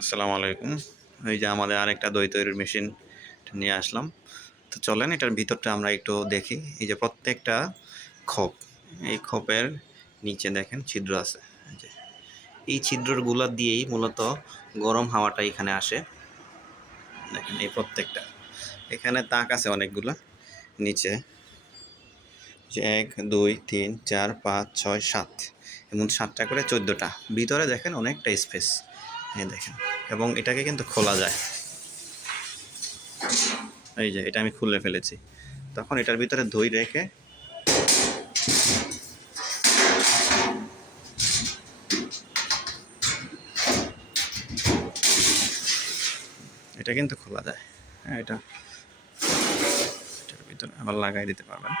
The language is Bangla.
আসসালামু আলাইকুম। এই যে আমাদের আরেকটা দই তৈরির মেশিন নিয়ে আসলাম। তো চলেন, এটার ভিতরটা আমরা একটু দেখি। এই যে প্রত্যেকটা খোপ, এই খোপের নিচে দেখেন ছিদ্র আছে। এই ছিদ্রগুলো দিয়েই মূলত গরম হাওয়াটা এখানে আসে। দেখেন এই প্রত্যেকটা। এখানে তাক আছে অনেকগুলো, নিচে। যে এক, দুই, তিন, চার, পাঁচ, ছয়, সাত, এমন সাতটা করে চোদ্দোটা। ভিতরে দেখেন অনেকটা স্পেস এই দেখেন। এবং এটাকে কিন্তু খোলা যায়। এই যে, এটা আমি খুলে ফেলেছি। তখন এটার ভিতরে দই রেখে এটা কিন্তু খোলা যায়। হ্যাঁ এটা এটার ভিতরে আবার লাগাই দিতে পারবেন।